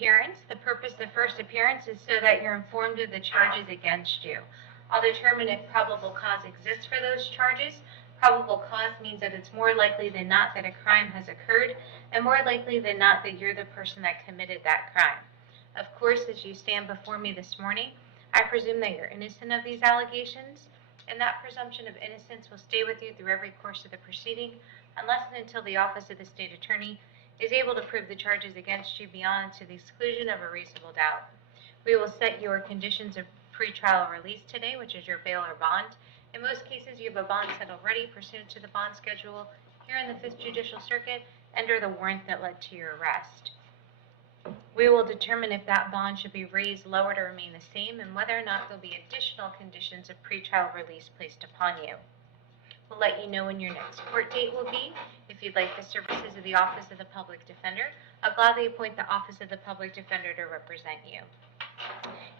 appearance. The purpose of the first appearance is so that you're informed of the charges against you. I'll determine if probable cause exists for those charges. Probable cause means that it's more likely than not that a crime has occurred, and more likely than not that you're the person that committed that crime. Of course, as you stand before me this morning, I presume that you're innocent of these allegations, and that presumption of innocence will stay with you through every course of the proceeding, unless and until the Office of the State Attorney is able to prove the charges against you beyond to the exclusion of a reasonable doubt. We will set your conditions of pretrial release today, which is your bail or bond. In most cases, you have a bond set already pursuant to the bond schedule here in the 5th Judicial Circuit under the warrant that led to your arrest. We will determine if that bond should be raised, lowered, or remain the same, and whether or not there will be additional conditions of pretrial release placed upon you. We'll let you know when your next court date will be. If you'd like the services of the Office of the Public Defender, I'll gladly appoint the Office of the Public Defender to represent you.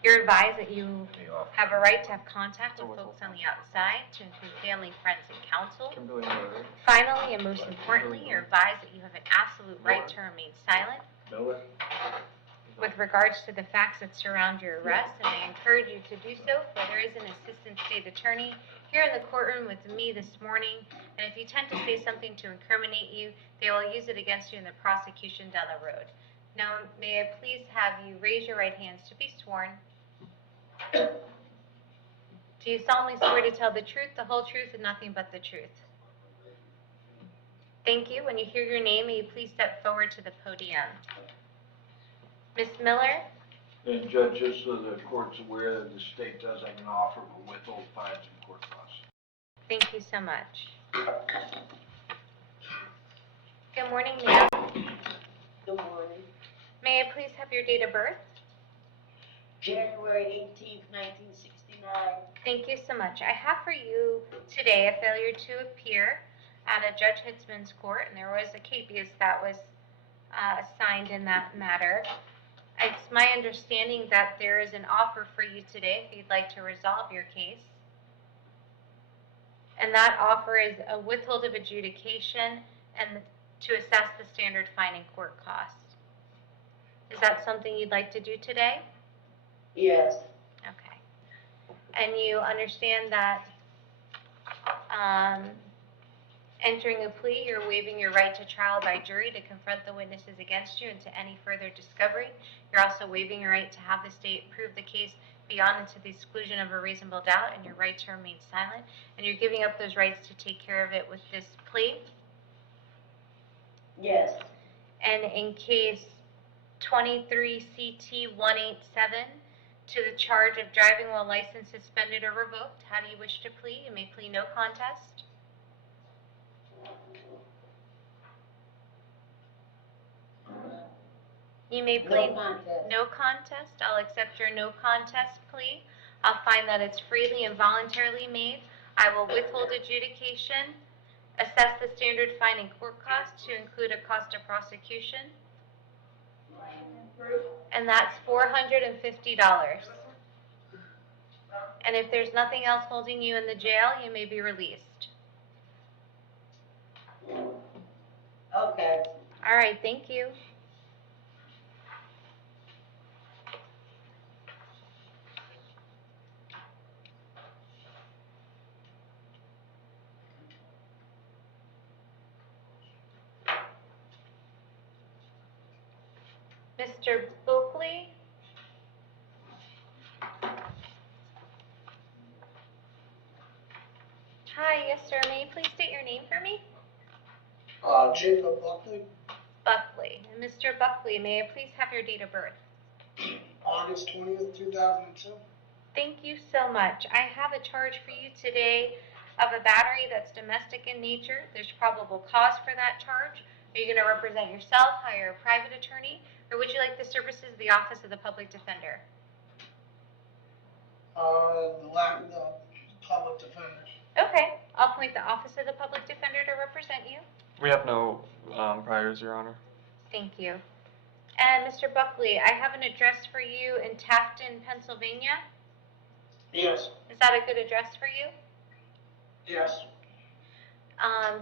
You're advised that you have a right to have contact with folks on the outside, to include family, friends, and counsel. Finally, and most importantly, you're advised that you have an absolute right to remain silent with regards to the facts that surround your arrest, and I encourage you to do so, for there is an assistant state attorney here in the courtroom with me this morning, and if you tend to say something to incriminate you, they will use it against you in the prosecution down the road. Now, may I please have you raise your right hands to be sworn? Do you solemnly swear to tell the truth, the whole truth, and nothing but the truth? Thank you. When you hear your name, may you please step forward to the podium. Ms. Miller? And Judge, just so the court's aware that the state does have an offer to withhold fines and court costs. Thank you so much. Good morning, ma'am. Good morning. May I please have your date of birth? January 18th, 1969. Thank you so much. I have for you today a failure to appear at a Judge Hitzman's court, and there was a capias that was signed in that matter. It's my understanding that there is an offer for you today if you'd like to resolve your case. And that offer is a withhold of adjudication and to assess the standard fine and court costs. Is that something you'd like to do today? Yes. Okay. And you understand that entering a plea, you're waiving your right to trial by jury to confront the witnesses against you and to any further discovery. You're also waiving your right to have the state prove the case beyond and to the exclusion of a reasonable doubt, and your right to remain silent. And you're giving up those rights to take care of it with this plea. Yes. And in case 23 CT 187, to the charge of driving while license suspended or revoked, how do you wish to plead? You may plead no contest. You may plead no contest. I'll accept your no contest plea. I'll find that it's freely and voluntarily made. I will withhold adjudication, assess the standard fine and court costs to include a cost of prosecution, and that's $450. And if there's nothing else holding you in the jail, you may be released. Okay. All right, thank you. Mr. Buckley? Hi, yes sir, may you please state your name for me? Jacob Buckley. Buckley. And Mr. Buckley, may I please have your date of birth? August 20th, 2002. Thank you so much. I have a charge for you today of a battery that's domestic in nature. There's probable cause for that charge. Are you going to represent yourself, hire a private attorney, or would you like the services of the Office of the Public Defender? The public defender. Okay, I'll appoint the Office of the Public Defender to represent you. We have no priors, Your Honor. Thank you. And Mr. Buckley, I have an address for you in Tafton, Pennsylvania. Yes. Is that a good address for you? Yes.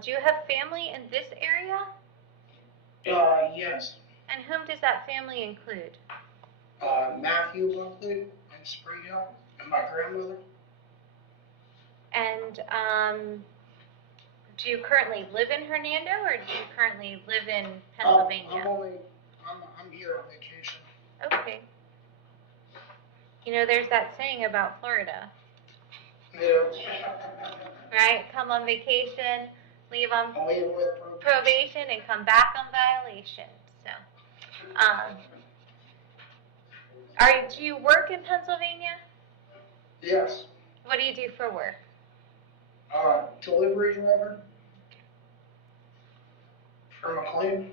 Do you have family in this area? Yes. And whom does that family include? Matthew Buckley and Spring Hill, and my grandmother. And do you currently live in Hernando, or do you currently live in Pennsylvania? I'm here on vacation. Okay. You know, there's that saying about Florida, Yeah. right? Come on vacation, leave on I'll leave with probation, and come back on violation. So, do you work in Pennsylvania? Yes. What do you do for work? Delivery driver for McLean.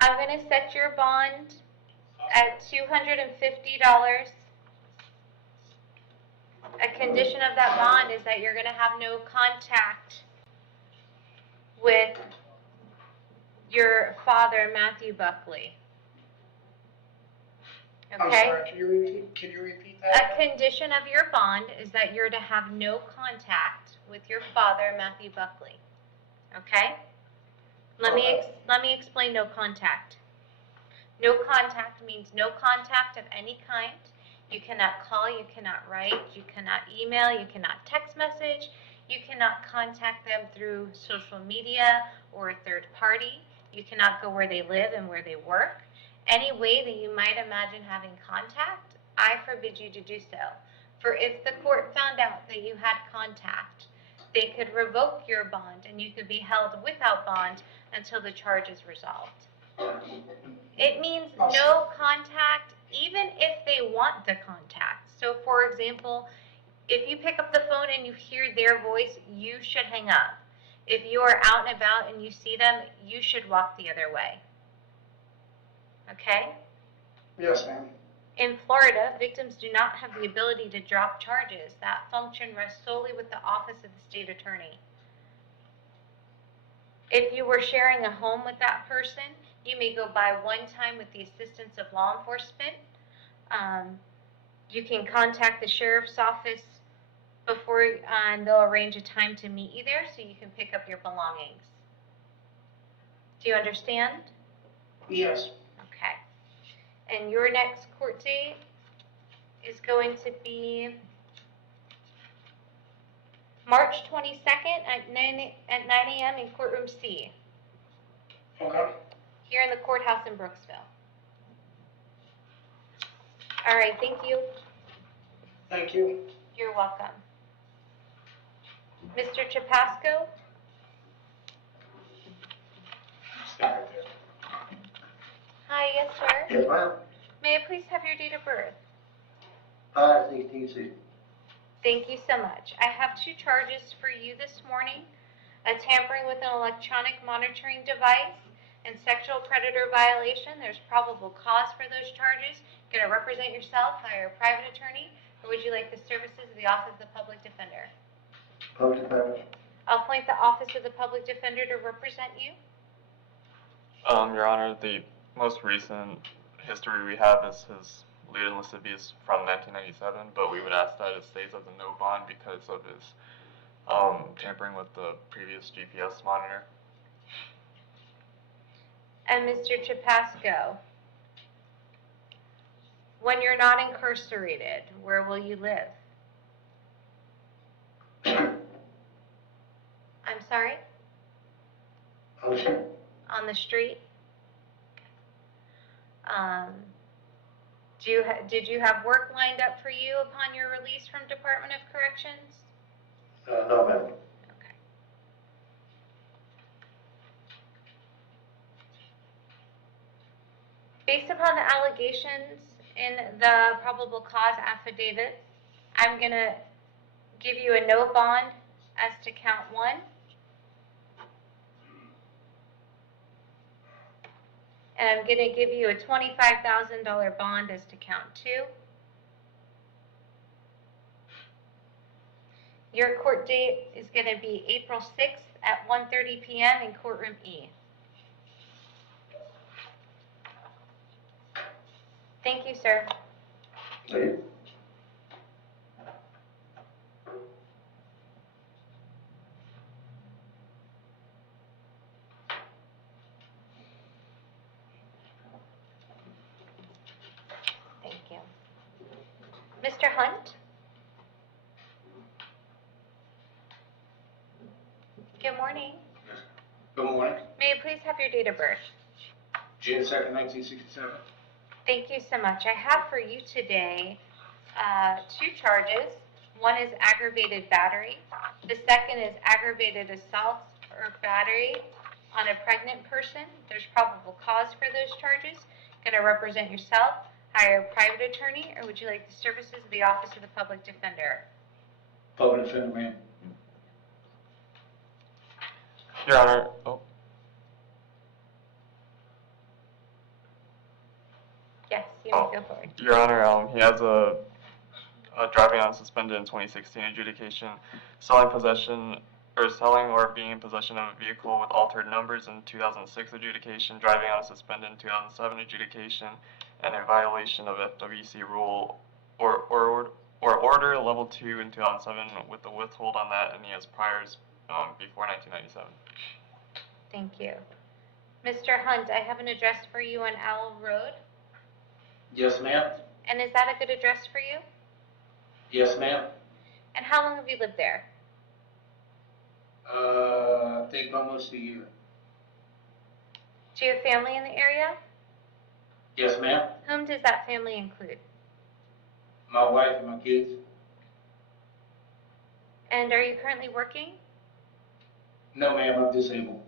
I'm going to set your bond at $250. A condition of that bond is that you're going to have no contact with your father, Matthew Buckley. I'm Okay? sorry, can you repeat that? A condition of your bond is that you're to have no contact with your father, Matthew Buckley. Okay? Let me explain no contact. No contact means no contact of any kind. You cannot call, you cannot write, you cannot email, you cannot text message, you cannot contact them through social media or a third party. You cannot go where they live and where they work. Any way that you might imagine having contact, I forbid you to do so. For if the court found out that you had contact, they could revoke your bond and you could be held without bond until the charge is resolved. It means no contact even if they want the contact. So for example, if you pick up the phone and you hear their voice, you should hang up. If you are out and about and you see them, you should walk the other way. Okay? Yes, ma'am. In Florida, victims do not have the ability to drop charges. That function rests solely with the Office of the State Attorney. If you were sharing a home with that person, you may go by one time with the assistance of law enforcement. You can contact the sheriff's office before, and they'll arrange a time to meet you there so you can pick up your belongings. Do you understand? Yes. Okay. And your next court date is going to be March 22nd at 9 a.m. in courtroom C, Okay. here in the courthouse in Brooksville. All right, thank you. Thank you. You're welcome. Mr. Chapasco? Hi, yes, sir. Yes, ma'am. May I please have your date of birth? 5/16/60. Thank you so much. I have two charges for you this morning: a tampering with an electronic monitoring device and sexual predator violation. There's probable cause for those charges. You're going to represent yourself, hire a private attorney, or would you like the services of the Office of the Public Defender? Public defender. I'll appoint the Office of the Public Defender to represent you. Your Honor, the most recent history we have is his lewd and illicit abuse from 1997, but we would ask that it stays as a no bond because of his tampering with the previous GPS monitor. And Mr. Chapasco, when you're not incarcerated, where will you live? I'm sorry? Okay. On the street? Did you have work lined up for you upon your release from Department of Corrections? No, ma'am. Okay. Based upon the allegations in the probable cause affidavit, I'm going to give you a no bond as to count 1. And I'm going to give you a $25,000 bond as to count 2. Your court date is going to be April 6th at 1:30 p.m. in courtroom E. Thank you, sir. Thank you. Mr. Hunt? Good morning. Good morning. May I please have your date of birth? June 2nd, 1967. Thank you so much. I have for you today 2 charges. One is aggravated battery. The second is aggravated assault or battery on a pregnant person. There's probable cause for those charges. Going to represent yourself, hire a private attorney, or would you like the services of the Office of the Public Defender? Public defender, ma'am. Your Honor, Yes, you may go forward. Your Honor, he has a driving on suspended in 2016 adjudication, selling or being in possession of a vehicle with altered numbers in 2006 adjudication, driving on suspended in 2007 adjudication, and a violation of FWC rule or order level 2 in 2007 with the withhold on that, and he has priors before 1997. Thank you. Mr. Hunt, I have an address for you on Owl Road. Yes, ma'am. And is that a good address for you? Yes, ma'am. And how long have you lived there? I think almost a year. Do you have family in the area? Yes, ma'am. Whom does that family include? My wife and my kids. And are you currently working? No, ma'am, I'm disabled.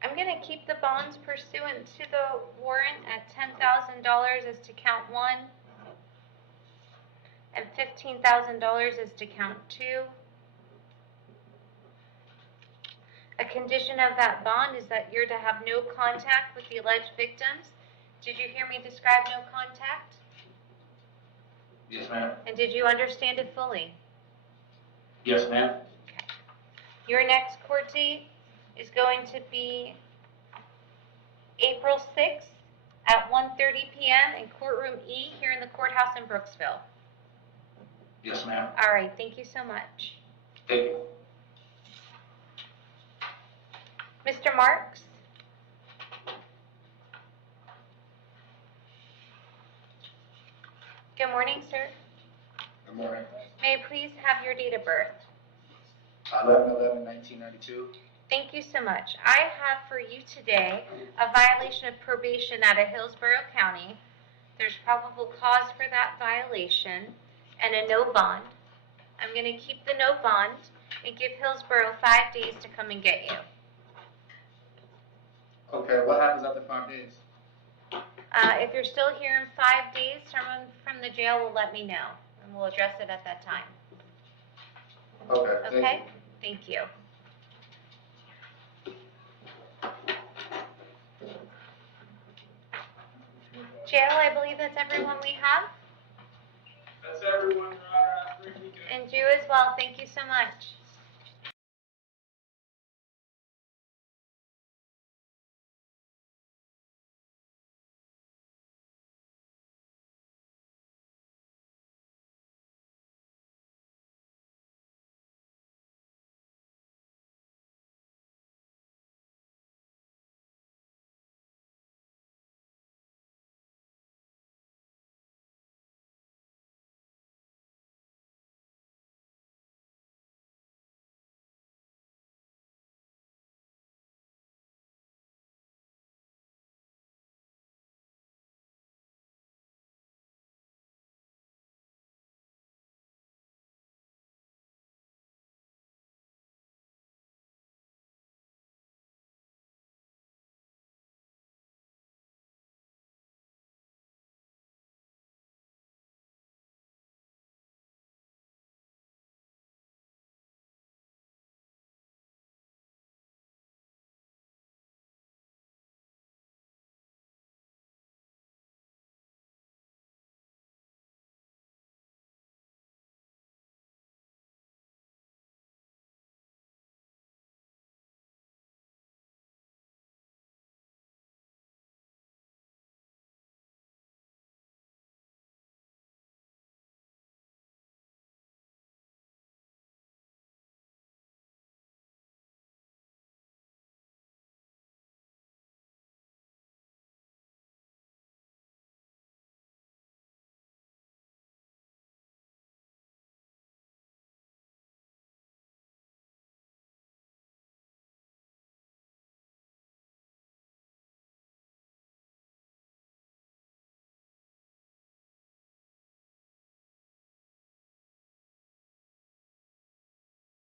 I'm going to keep the bonds pursuant to the warrant at $10,000 as to count 1 and $15,000 as to count 2. A condition of that bond is that you're to have no contact with the alleged victims. Did you hear me describe no contact? Yes, ma'am. And did you understand it fully? Yes, ma'am. Your next court date is going to be April 6th at 1:30 p.m. in courtroom E here in the courthouse in Brooksville. Yes, ma'am. All right, thank you so much. Thank you. Mr. Marks? Good morning, sir. Good morning. May I please have your date of birth? 11/11/1992. Thank you so much. I have for you today a violation of probation out of Hillsborough County. There's probable cause for that violation and a no bond. I'm going to keep the no bond and give Hillsborough 5 days to come and get you. Okay, what happens after 5 days? If you're still here in 5 days, someone from the jail will let me know, and we'll address it at that time. Okay, thank you. Okay? Thank you. Jail, I believe that's everyone we have. That's everyone, Your Honor. Have a great weekend. And you as well. Thank you so much.